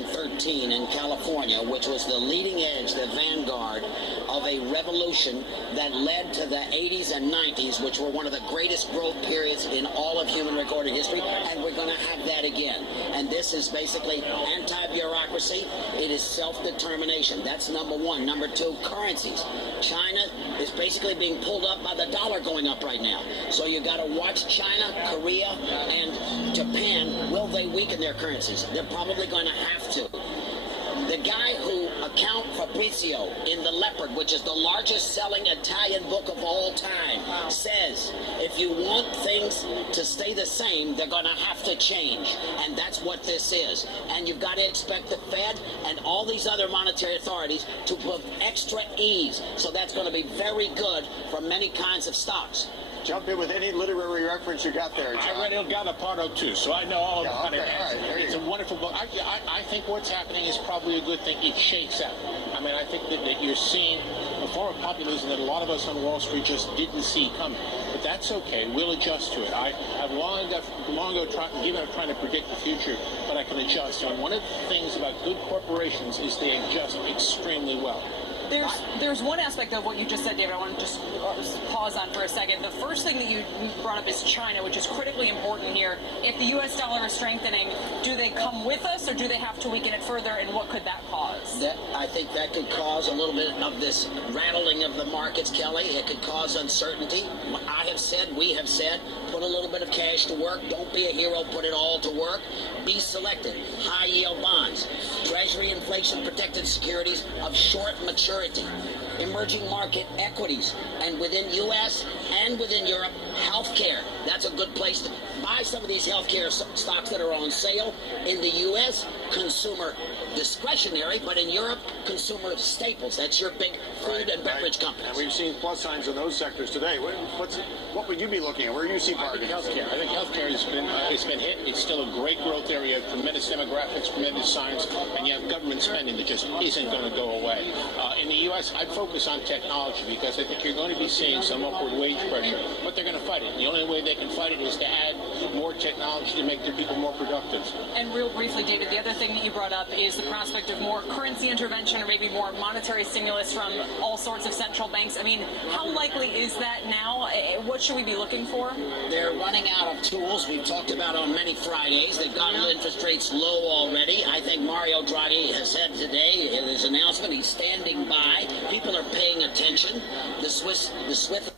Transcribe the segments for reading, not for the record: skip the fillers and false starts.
13 in California, which was the leading edge, the vanguard of a revolution that led to the 80s and 90s, which were one of the greatest growth periods in all of human recorded history, and we're going to have that again. And this is basically anti-bureaucracy. It is self-determination. That's number one. Number two, currencies. China is basically being pulled up by the dollar going up right now. So you got to watch China, Korea, and Japan. Will they weaken their currencies? They're probably going to have to. The guy who Count Fabrizio in The Leopard, which is the largest selling Italian book of all time, says if you want things to stay the same, they're going to have to change. And that's what this is. And you've got to expect the Fed and all these other monetary authorities to put extra ease. So that's going to be very good for many kinds of stocks. Jump in with any literary reference you got there, John. I read Il Gattopardo too, so I know all about it. Right, it's a wonderful book. I think what's happening is probably a good thing. It shakes out. I mean, I think that you're seeing a form of populism that a lot of us on Wall Street just didn't see coming. But that's okay. We'll adjust to it. I've long ago given up trying to predict the future, but I can adjust. And one of the things about good corporations is they adjust extremely well. There's one aspect of what you just said, David, I want to just pause on for a second. The first thing that you brought up is China, which is critically important here. If the U.S. dollar is strengthening, do they come with us or do they have to weaken it further, and what could that cause? I think that could cause a little bit of this rattling of the markets, Kelly. It could cause uncertainty. I have said, we have said, put a little bit of cash to work. Don't be a hero, put it all to work. Be selective. High-yield bonds, Treasury inflation-protected securities of short maturity, emerging market equities, and within U.S. and within Europe, healthcare. That's a good place to buy some of these healthcare stocks that are on sale. In the U.S., consumer discretionary, but in Europe, consumer staples. That's your big food and beverage companies. And we've seen plus signs in those sectors today. What would you be looking at? Where do you see bargains? I think healthcare has been hit. It's still a great growth area, tremendous demographics, tremendous science, and you have government spending that just isn't going to go away. In the U.S., I'd focus on technology because I think you're going to be seeing some upward wage pressure, but they're going to fight it. The only way they can fight it is to add more technology to make their people more productive. And real briefly, David, the other thing that you brought up is the prospect of more currency intervention or maybe more monetary stimulus from all sorts of central banks. I mean, how likely is that now? What should we be looking for? They're running out of tools. We've talked about on many Fridays. They've gotten interest rates low already. I think Mario Draghi has said today in his announcement he's standing by. People are paying attention. The Swiss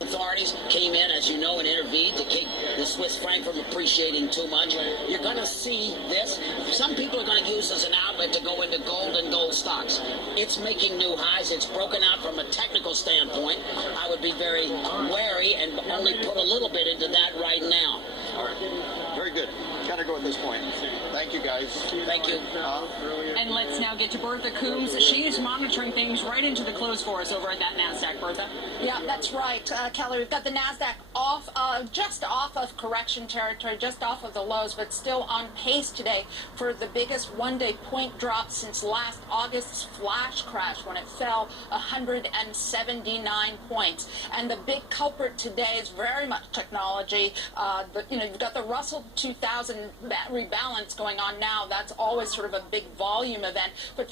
authorities came in, as you know, and intervened to keep the Swiss franc from appreciating too much. You're going to see this. Some people are going to use as an outlet to go into gold and gold stocks. It's making new highs. It's broken out from a technical standpoint. I would be very wary and only put a little bit into that right now. All right. Very good. Got to go at this point. Thank you, guys. Thank you. And let's now get to Bertha Coombs. She is monitoring things right into the close for us over at that NASDAQ. Bertha? Yeah, that's right, Kelly. We've got the NASDAQ off, just off of correction territory, just off of the lows, but still on pace today for the biggest one-day point drop since last August's flash crash when it fell 179 points. And the big culprit today is very much technology. You've got the Russell 2000 rebalance going on now. That's always sort of a big volume event. But